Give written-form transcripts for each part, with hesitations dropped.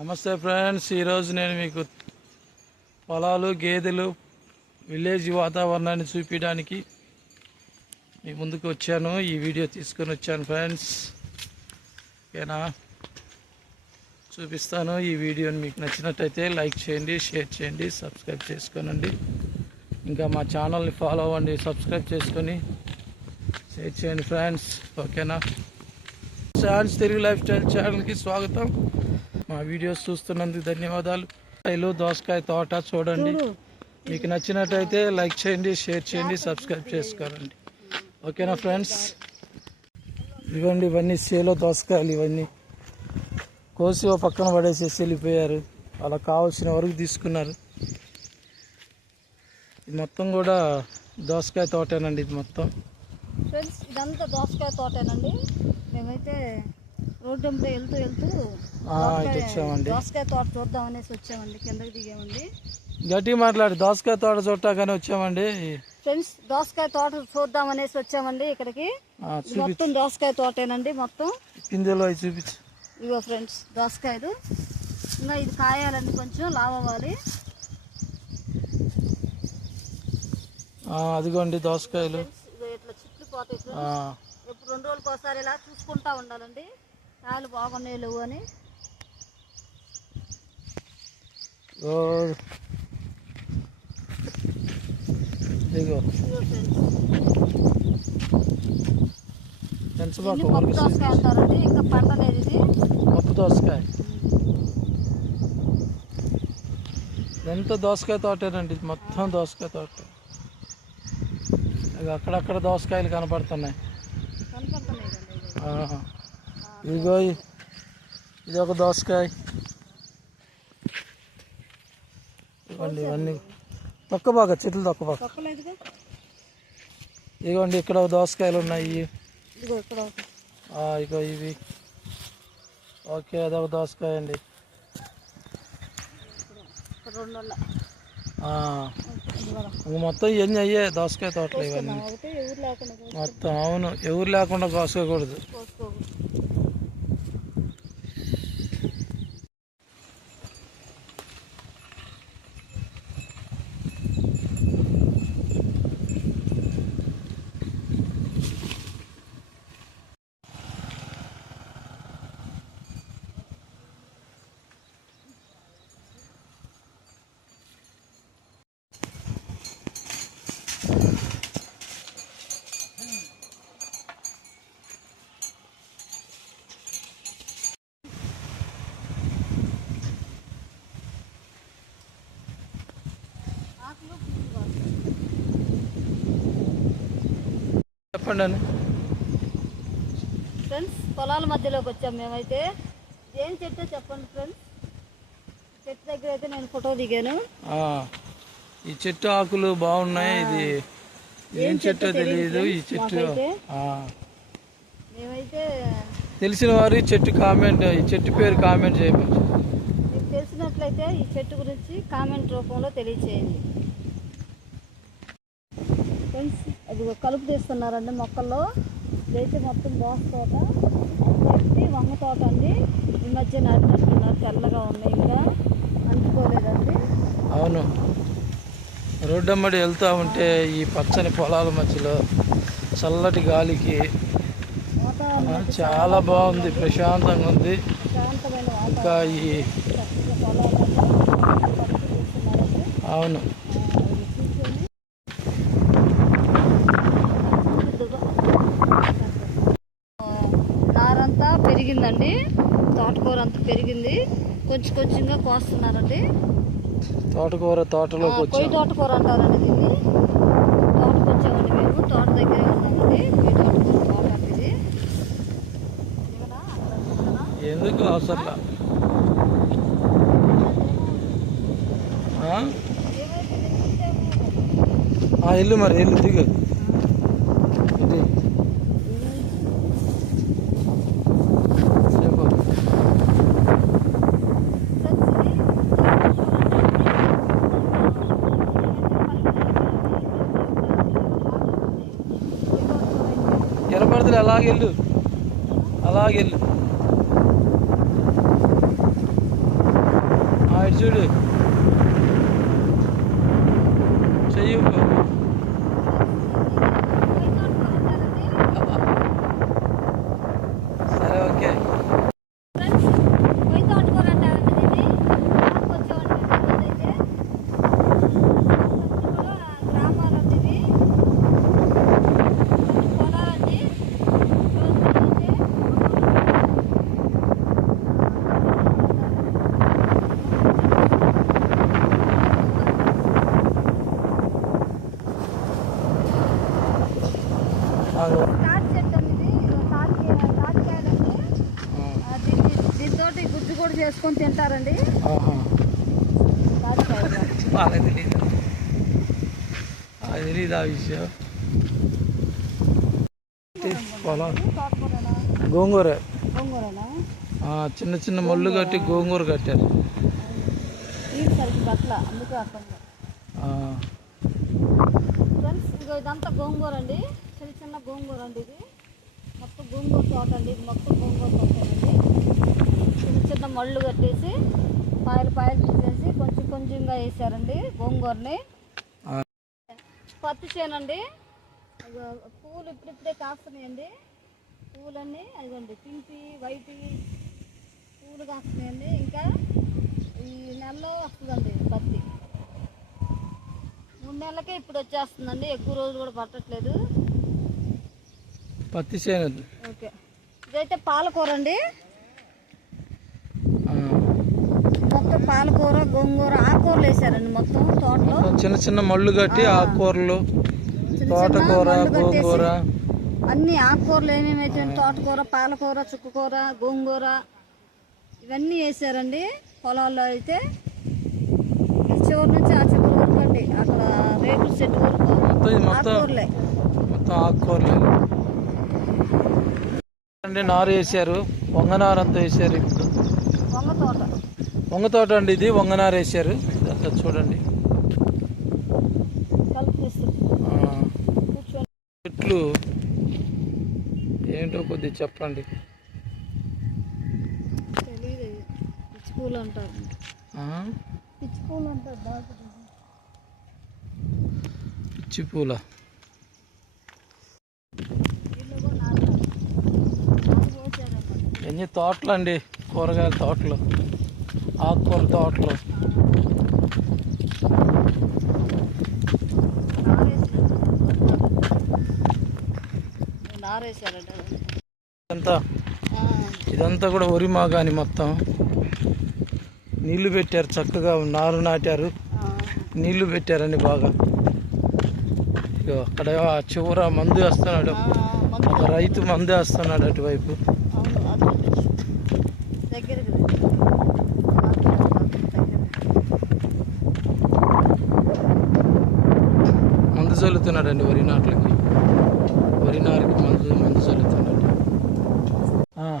నమస్తే ఫ్రెండ్స్, ఈరోజు నేను మీకు పొలాలు గేదెలు విలేజ్ వాతావరణాన్ని చూపించడానికి మీ ముందుకు వచ్చాను. ఈ వీడియో తీసుకొని వచ్చాను ఫ్రెండ్స్. ఓకేనా, చూపిస్తాను. ఈ వీడియోని మీకు నచ్చినట్టయితే లైక్ చేయండి, షేర్ చేయండి, సబ్స్క్రైబ్ చేసుకోనండి. ఇంకా మా ఛానల్ని ఫాలో అవ్వండి, సబ్స్క్రైబ్ చేసుకొని షేర్ చేయండి ఫ్రెండ్స్. ఓకేనా, ఛాన్స్ తెలుగు లైఫ్ స్టైల్ ఛానల్కి స్వాగతం. మా వీడియోస్ చూస్తున్నందుకు ధన్యవాదాలు. దోసకాయ తోట చూడండి. మీకు నచ్చినట్టయితే లైక్ చేయండి, షేర్ చేయండి, సబ్స్క్రైబ్ చేసుకోండి. ఓకేనా ఫ్రెండ్స్. ఇవ్వండి, ఇవన్నీ చేలో దోసకాయలు. ఇవన్నీ కోసి ఓ పక్కన పడేసేసి వెళ్ళిపోయారు. అలా కావాల్సిన వరకు తీసుకున్నారు. ఇది మొత్తం కూడా దోసకాయ తోటేనండి. ఇది మొత్తం ఫ్రెండ్స్, ఇదంతా దోసకాయ తోటేనండి. మేమైతే రోడ్డు వెళ్తూ వచ్చామండి. దోసకాయ తోట చూద్దామనేసి వచ్చామండి. కిందకి దిగామండి. గట్టిగా మాట్లాడి. దోసకాయ తోట చూడటాకనే వచ్చామండి ఫ్రెండ్స్. దోసకాయ తోట చూద్దామనేసి వచ్చామండి ఇక్కడికి. మొత్తం దోసకాయ తోటేనండి మొత్తం. పిందెలో చూపించు. ఇగో ఫ్రెండ్స్, దోసకాయలు. ఇంకా ఇది కాయాలండి, కొంచెం లావ్ అవ్వాలి. అదిగోండి దోసకాయలు. ఇట్లా చిట్లు పోతాయి. ఇప్పుడు 2 రోజులకు ఒకసారి ఇలా చూసుకుంటా ఉండాలండి, కాయలు బాగున్నాయి లేవు అని. పప్పు దోసకాయ అంటారండి. ఇంకా పంట లేదు ఇది. పప్పు దోసకాయ. ఎంత దోసకాయ తోటేనండి. మొత్తం దోసకాయ తోట. అక్కడక్కడ దోసకాయలు కనపడుతున్నాయి. ఇదిగో ఇది ఒక దోసకాయ. ఇవ్వండి, ఇవన్నీ తొక్క బాగా, చెట్లు తొక్క బాగా. ఇదిగోండి, ఇక్కడ దోసకాయలు ఉన్నాయి. ఇగో ఇవి. ఓకే, అదొక దోసకాయ అండి. మొత్తం ఇవన్నీ అయ్యే దోసకాయ తోటలు ఇవన్నీ మొత్తం. అవును, ఎవరు లేకుండా కోసుకోకూడదు. చెప్పండి అని. ఫ్రెండ్స్, పొలాల మధ్యలోకి వచ్చాం మేమైతే. ఏం చెట్టు చెప్పండి ఫ్రెండ్స్. చెట్టు దగ్గర అయితే నేను ఫోటో దిగాను. ఈ చెట్టు ఆకులు బాగున్నాయి. ఇది ఏం చెట్టు తెలియదు. ఈ చెట్టు మేమైతే తెలిసిన వారు ఈ చెట్టు పేరు కామెంట్ చేయమని. మీకు తెలిసినట్లయితే ఈ చెట్టు గురించి కామెంట్ రూపంలో తెలియచేయండి ఫ్రెండ్స్. అది కలుపు తీస్తున్నారండి మొక్కల్లో. ఇదైతే మొత్తం దోస తోట, వంగ తోట అండి. ఈ మధ్య నాటినట్టున్నారు. తెల్లగా ఉన్నాయి, ఇంకా అంటుకోలేదండి. అవును, రోడ్డు అమ్మడి వెళ్తూ ఉంటే ఈ పచ్చని పొలాల మధ్యలో చల్లటి గాలికి చాలా బాగుంది, ప్రశాంతంగా ఉంది. ఇంకా ఈ అవును, నారంతా పెరిగిందండి. తోటకూర అంతా పెరిగింది. కొంచెం కొంచెంగా కోస్తున్నారండి. తోటకూర తోటలోకి వచ్చి పొయ్యి తోటకూర అంటారండి దీన్ని. తోటకు వచ్చామండి మేము. తోట దగ్గరే ఉన్నామండి. పొయ్యి తోటకూర తోట అండి ఇది. ఎందుకు అవసరం ఇల్లు మరి ఇల్లు దిగు. ఎనపడుతుంది. అలాగెళ్ళు. చూడు చెయ్యి సరే ఓకే. దీంతో గుజ్జు కూడా చేసుకొని తింటారండి. వాళ్ళకి తెలీదు, అది తెలీదు ఆ విషయం. పొలం గోంగూర, చిన్న చిన్న మళ్ళు కట్టి గోంగూర కట్టారు. ఫ్రెండ్స్ ఇదంతా గోంగూర అండి, చిన్న చిన్న గోంగూర అండి. ఇది మొత్తం గోంగూర తోట అండి, ఇది మొత్తం గోంగూర తోట అండి. చిన్న చిన్న మళ్ళు కట్టేసి పాయలు తీసేసి కొంచెం కొంచెంగా వేసారండి గోంగూరని. పత్తి చేనండి, పువ్వులు ఇప్పుడిప్పుడే కాస్తున్నాయండి. పువ్వులన్నీ అదిగోండి, పింక్ వైట్ పువ్వులు కాస్తున్నాయండి. ఇంకా ఈ నెలలో వస్తుందండి పత్తి. 3 నెలలకే ఇప్పుడు వచ్చేస్తుందండి, ఎక్కువ రోజులు కూడా పట్టట్లేదు. పత్తి చేను. ఓకే, ఇదైతే పాలకూర అండి. మొత్తం పాలకూర గోంగూర ఆకుకూరలు వేసారండి మొత్తం తోటలో. చిన్న చిన్న మళ్ళు కట్టి ఆకుకూరలు, తోటకూర, గోంగూర అన్ని ఆకుకూరలు ఏమేమైతే తోటకూర, పాలకూర, చుక్కకూర, గోంగూర ఇవన్నీ వేసారండి పొలాల్లో. అయితే చివరి నుంచి ఆ చివరి వరకు అండి, అక్కడ రేకుల చెట్టు వరకు ఆకుకూరలే, మొత్తం ఆకుకూరలే అండి. నారు వేసారు, వంగనారు అంతా వేసారు. ఇప్పుడు వంగ తోట అండి, ఇది వంగనారు వేసారు. అంతా చూడండి చెట్లు ఏంటో కొద్దిగా చెప్పండి. పిచ్చి పూలు అంటారు, పిచ్చి పూలు అంటారు. పిచ్చి పూల ఎన్ని తోటలు అండి, కూరగాయల తోటలు, ఆకుకూర తోటలు. ఇదంతా కూడా వరి మాగాని మొత్తం నీళ్లు పెట్టారు, చక్కగా నారు నాటారు, నీళ్లు పెట్టారండి బాగా. అక్కడ చివర మందు వేస్తున్నాడు, ఒక రైతు మందు వేస్తున్నాడు అటువైపు. మందు చల్లుతున్నాడండి వరి నాట్లకి, వరి నారుకి మందు చల్లుతున్నాడు.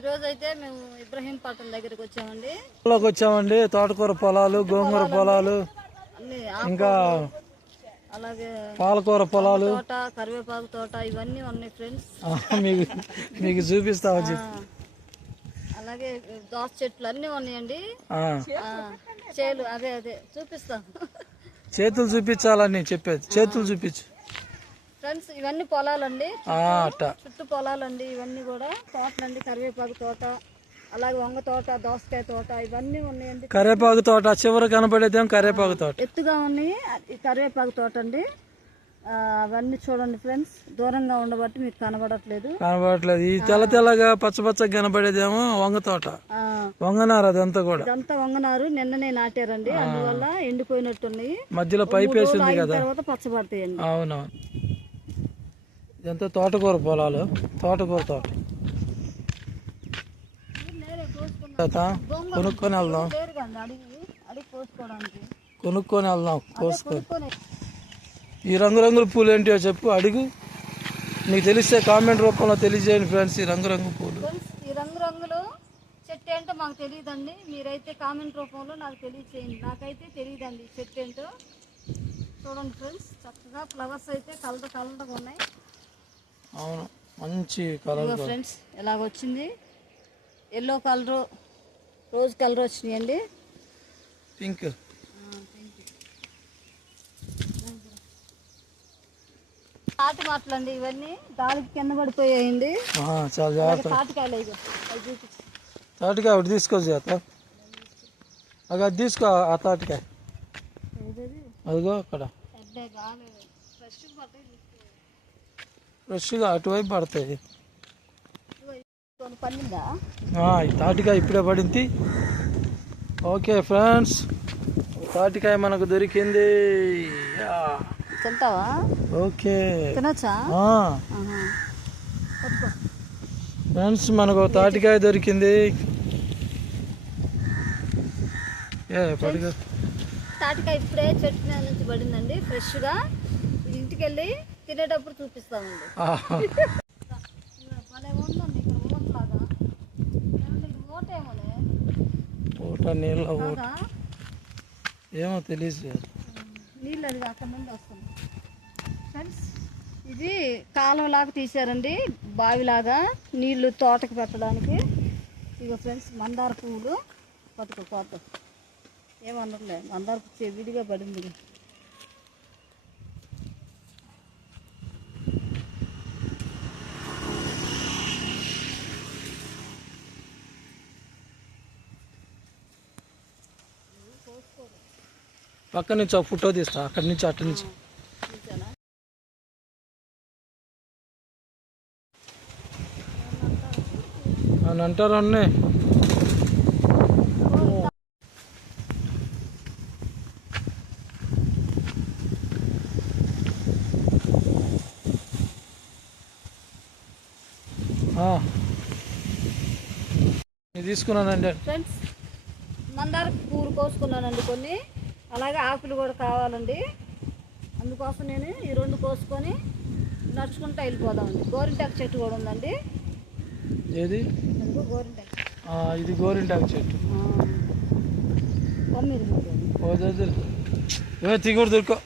ఈరోజు అయితే మేము ఇబ్రహీంపట్నం దగ్గరికి వచ్చామండి. తోటకూర పొలాలు, గోంగూర పొలాలు, ఇంకా అలాగే పాలకూర పొలాలు, తోట, కరివేపాకు తోట ఇవన్నీ ఉన్నాయి ఫ్రెండ్స్. మీకు చూపిస్తామని చెప్పి. అలాగే దోస చెట్లు అన్నీ ఉన్నాయండి. చేలు అదే చూపిస్తాం. చేతులు చూపించాలని చెప్పేది, చేతులు చూపించు ఫ్రెండ్స్. ఇవన్నీ పొలాలండి, చుట్టూ పొలాలండి. ఇవన్నీ కూడా తోటలండి, కరివేపాకు తోట, అలాగే వంగ తోట, దోసకాయ తోట ఇవన్నీ ఉన్నాయండి. కరివేపాకు తోట చివరి కనపడేదేం కరివేపాకు తోట, ఎత్తుగా ఉన్నాయి. కరివేపాకు తోట అండి. అవన్నీ చూడండి ఫ్రెండ్స్, దూరంగా ఉండబట్టి మీకు కనబడట్లేదు. ఈ తెల్లగా పచ్చగా కనబడేదేమో వంగ తోట, వంగనారు. అదంతా కూడా ఇదంతా వంగనారు, నిన్ననే నాటారండి. అందువల్ల ఎండిపోయినట్టున్నాయి. మధ్యలో పైప్ వేసింది కదా, తర్వాత పచ్చబడతాయండి. అవునవును. ఇదంతా తోటకూర పొలాలు, తోటకూర తోట. కొనుక్కొని వెళ్దాం, కొనుక్కొని వెళ్దాం, కోసుకొని. ఈ రంగురంగుల పూలు ఏంటో చెప్పు, అడుగు. మీకు తెలిస్తే కామెంట్ రూపంలో తెలియజేయండి ఫ్రెండ్స్. ఈ రంగురంగు పూలు, ఈ రంగురంగులు చెట్టు ఏంటో మాకు తెలియదండి. మీరైతే కామెంట్ రూపంలో నాకు తెలియజేయండి. నాకైతే తెలియదండి చెట్టు ఏంటో. చూడండి ఫ్రెండ్స్, చక్కగా ఫ్లవర్స్ అయితే కలర్గా ఉన్నాయి. అవును, మంచి కలర్ ఫ్రెండ్స్. ఎలాగొచ్చింది, ఎల్లో కలరు, రోజ్ కలర్ వచ్చినాయండి. పింక్. తాటి మాటలండి ఇవన్నీ గాలికి కింద పడిపోయాయండి. చాలా జాగ్రత్త. తాటికాయలు అవి చూపించి. తాటికాయ ఒకటి తీసుకో చేత. అది తీసుకో ఆ తాటికాయ. అదిగో అక్కడ ఫ్రెష్గా అటువైపు పడతాయి. ఈ తాటికాయ ఇప్పుడే పడింది. ఓకే ఫ్రెండ్స్, తాటికాయ మనకు దొరికింది. తింటావా? ఓకే తినొచ్చా? ఫ్రెండ్స్, మనకు తాటికాయ దొరికింది. తాటికాయ ఇప్పుడే చెట్టు మీద నుంచి పడిందండి ఫ్రెష్గా. ఇంటికి వెళ్ళి తినేటప్పుడు చూపిస్తామండి. ఊట నీళ్ళ ఊట ఏమో తెలియదు. నీళ్ళు అది అక్కడ నుండి వస్తుంది ఫ్రెండ్స్. ఇది కాలంలాగా తీసారండి, బావిలాగా నీళ్లు తోటకి పెట్టడానికి. ఇగో ఫ్రెండ్స్, మందార పువ్వులు పట్టుకో కోత. ఏమన్నట్లే, మందార పువ్వు విడిగా పడింది. పక్క నుంచి ఒక ఫోటో తీస్తా, అక్కడి నుంచి అటు నుంచి. అని అంటారు అన్నీ. తీసుకున్నానండి ఫ్రెండ్స్, మందార పువ్వులు కోసుకున్నానండి కొన్ని. అలాగే ఆకులు కూడా కావాలండి, అందుకోసం నేను ఈ 2 కోసుకొని నడుచుకుంటూ వెళ్ళిపోదామండి. గోరింటాకు చెట్టు కూడా ఉందండి. ఏది? గోరింటాకు. ఇది గోరింటాకు చెట్టు. తీగూడు దొరుకో.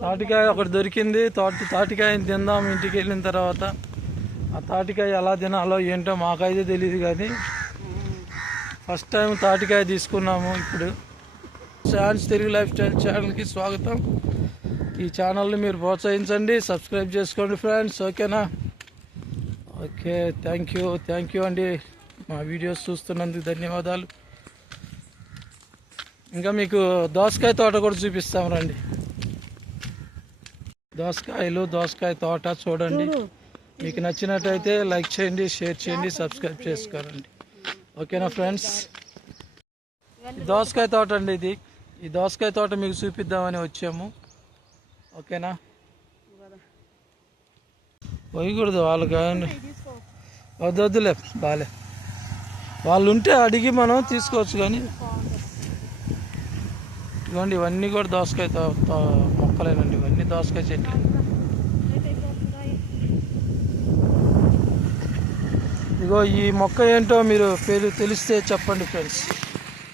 తాటికాయ ఒకటి దొరికింది. తాటికాయని తిందాం ఇంటికి వెళ్ళిన తర్వాత. ఆ తాటికాయ ఎలా తినాలో ఏంటో మాకైతే తెలియదు, కానీ ఫస్ట్ టైం తాటికాయ తీసుకున్నాము ఇప్పుడు. ఛాన్స్ తెలుగు లైఫ్ స్టైల్ ఛానల్కి స్వాగతం. ఈ ఛానల్ని మీరు ప్రోత్సహించండి, సబ్స్క్రైబ్ చేసుకోండి ఫ్రెండ్స్. ఓకేనా? ఓకే, థ్యాంక్ యూ అండి. మా వీడియోస్ చూస్తున్నందుకు ధన్యవాదాలు. ఇంకా మీకు దోసకాయ తోట కూడా చూపిస్తాం రండి. దోసకాయ తోట చూడండి. మీకు నచ్చినట్టయితే లైక్ చేయండి, షేర్ చేయండి, సబ్స్క్రైబ్ చేసుకోరండి. ఓకేనా ఫ్రెండ్స్? దోసకాయ తోట అండి ఇది. ఈ దోసకాయ తోట మీకు చూపిద్దామని వచ్చాము. ఓకేనా? పోయకూడదు వాళ్ళకి, వద్దులే, బాలే. వాళ్ళు ఉంటే అడిగి మనం తీసుకోవచ్చు. కానీ ఇదిగోండి, ఇవన్నీ కూడా దోసకాయ మొక్కలేనండి. ఇవన్నీ దోసకాయ చెట్లు. ఇదిగో ఈ మొక్క ఏంటో మీరు పేరు తెలిస్తే చెప్పండి ఫ్రెండ్స్.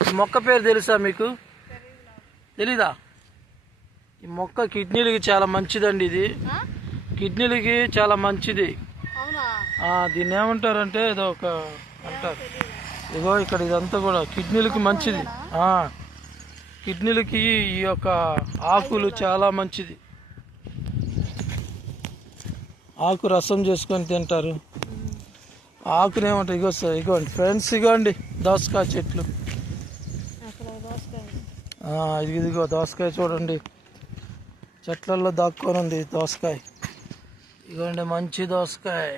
ఈ మొక్క పేరు తెలుసా మీకు? తెలీదా? ఈ మొక్క కిడ్నీలకి చాలా మంచిదండి. ఇది కిడ్నీలకి చాలా మంచిది. దీన్ని ఏమంటారంటే ఏదో ఒక అంటారు. ఇదిగో ఇక్కడ ఇదంతా కూడా కిడ్నీలకి మంచిది. కిడ్నీలకి ఈ యొక్క ఆకులు చాలా మంచిది. ఆకు రసం చేసుకొని తింటారు. ఆకులు ఏమంటారు? ఇగోండి ఫ్రెండ్స్, ఇగోండి దోసకాయ చెట్లు. ఇదిగో దోసకాయ చూడండి, చెట్లలో దాక్కొని ఉంది దోసకాయ. ఇగోండి మంచి దోసకాయ.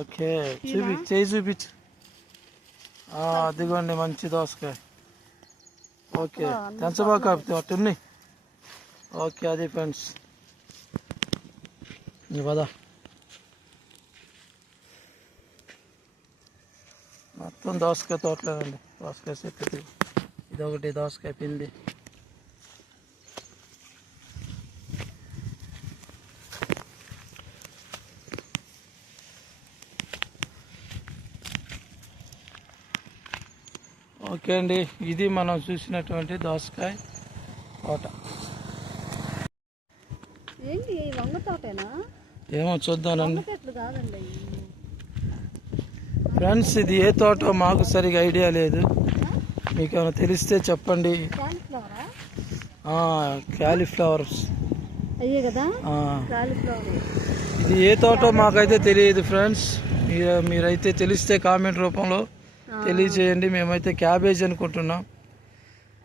ఓకే, చూపించు. అదిగోండి మంచి దోసకాయ. ఓకే, తెంచబాక అట్టున్నాయి. ఓకే, అది ఫ్రెండ్స్. పదా మొత్తం దోసకాయ తోటలేదండి. దోసకాయ చెట్టు ఇదొకటి దోసకాయ పిండి. ఓకే అండి, ఇది మనం చూసినటువంటి దోసకాయ తోట. ఏంటి వంగ తోటేనా? ఏమో చూద్దానండి చెట్లు కాదండి ఫ్రెండ్స్. ఇది ఏ తోటో మాకు సరిగా ఐడియా లేదు, మీకు ఏమైనా తెలిస్తే చెప్పండి. కాలీఫ్లవరా? క్యాలీఫ్లవర్స్ అయ్యే కదా కాలీఫ్లవర్. ఇది ఏ తోటో మాకైతే తెలియదు ఫ్రెండ్స్. మీరైతే తెలిస్తే కామెంట్ రూపంలో తెలియజేయండి. మేమైతే క్యాబేజ్ అనుకుంటున్నాం.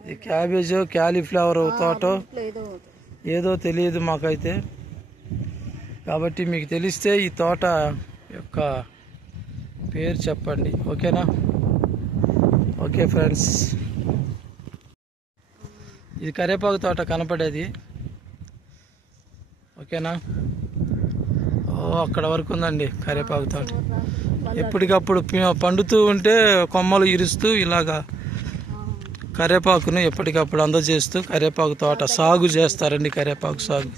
ఇది క్యాబేజో క్యాలీఫ్లవర్ తోటో ఏదో తెలియదు మాకైతే. కాబట్టి మీకు తెలిస్తే ఈ తోట యొక్క పేరు చెప్పండి, ఓకేనా? ఓకే ఫ్రెండ్స్, ఇది కరివేపాకు తోట కనపడేది, ఓకేనా? అక్కడ వరకు ఉందండి కరివేపాకు తోట. ఎప్పటికప్పుడు పండుతూ ఉంటే కొమ్మలు ఇరుస్తూ ఇలాగా కరివేపాకును ఎప్పటికప్పుడు అందజేస్తూ కరివేపాకు తోట సాగు చేస్తారండి, కరివేపాకు సాగు.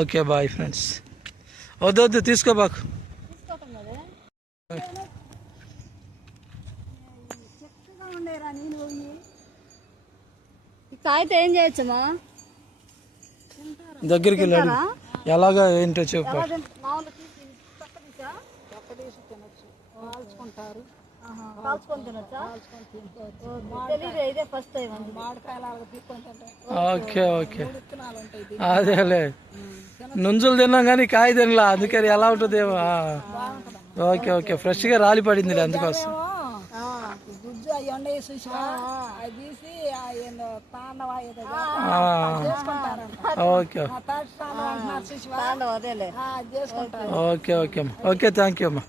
Okay bye friends. వద్దు తీసుకోబాకు. కాయతో ఏం చేయొచ్చమ్మా? దగ్గరికి వెళ్ళాడు. ఎలాగా ఏంటో చెప్పు. ఓకే ఓకే, అదేలే. నుంజులు తిన్నాం కానీ కాయ తినలా, అందుకని ఎలా ఉంటుందేమో. ఓకే ఓకే, ఫ్రెష్గా రాలి పడింది అందుకోసం. Okay okay okay okay, thank you అమ్మా.